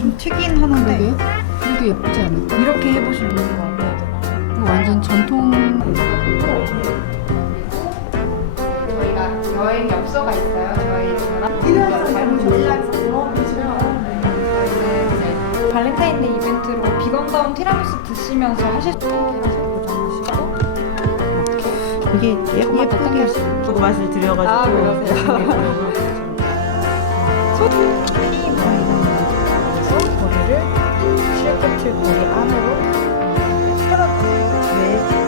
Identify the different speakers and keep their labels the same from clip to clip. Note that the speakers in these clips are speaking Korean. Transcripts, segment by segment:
Speaker 1: 좀 튀긴 하는데
Speaker 2: 이게 예쁘지 않아?
Speaker 1: 이렇게 해보시면 좋을 것 같아요.
Speaker 2: 완전 전통.
Speaker 3: 저희가 여행 엽서가 있어요. 저희랑 발렌타인데이 이벤트로 비건다운 티라미수 드시면서 하실 수 있게 고정하시고
Speaker 1: 이게 예쁘게
Speaker 4: 조금 맛을 들여가지고.
Speaker 3: 아, 그러세요?
Speaker 1: 티 와인을 그래서 거리를 실끝을 거리 안으로 틀어주세요.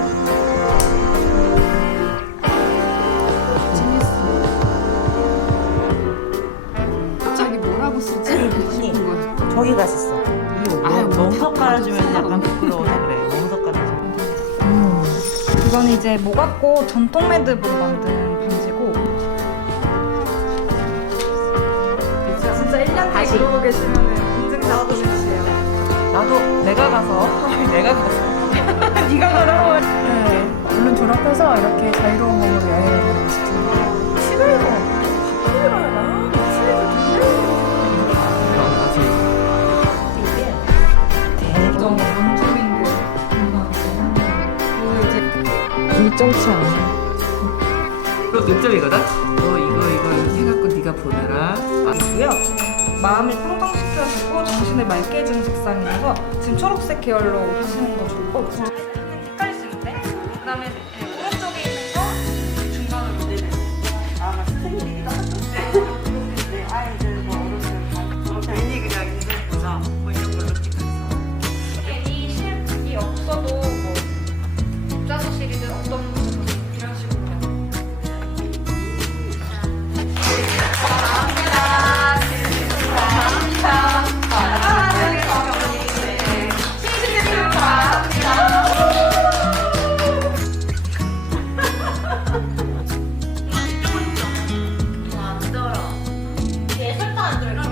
Speaker 2: 갑자기 뭐라고 쓸지를 싶은 거야.
Speaker 4: 저기 갔었어.
Speaker 2: 아유,
Speaker 4: 멍석
Speaker 2: 다
Speaker 4: 깔아주면
Speaker 2: 봐도
Speaker 4: 약간 부끄러워서 그래. 멍석 깔아주면.
Speaker 1: 이건 이제 모 갖고 전통 매듭으로 만든 반지고 진짜 1년 뒤에 그러고 계시면 인증샷 보내주세요.
Speaker 4: 나도 내가 가서
Speaker 1: 네가 가라고. 네. 물론 졸업해서 이렇게 자유로운 몸으로 여행을 가고 싶습니다. 시골도
Speaker 3: 좀 원주민들 그리고 이제
Speaker 1: 일정치 않아.
Speaker 4: 이거 늦점이거든? 너 이거 해갖고 네가 보내라.
Speaker 1: 고요. 마음을 평정시켜주고 정신을 맑게 해주는 색상이라서 지금 초록색 계열로 하시는 거 좋고 색깔이 있는데 그 다음에 오른쪽에 있는 거 중간으로
Speaker 4: 아마 스승님이 네, 아이들 뭐 어른들 괜히 그냥 있는 거죠. 뭐 이런 걸로 찍어서.
Speaker 1: 이 실이 없어도 뭐 입자소실이든 어떤 부분 이런 식으로
Speaker 5: 얘 설탕 안 들어있어.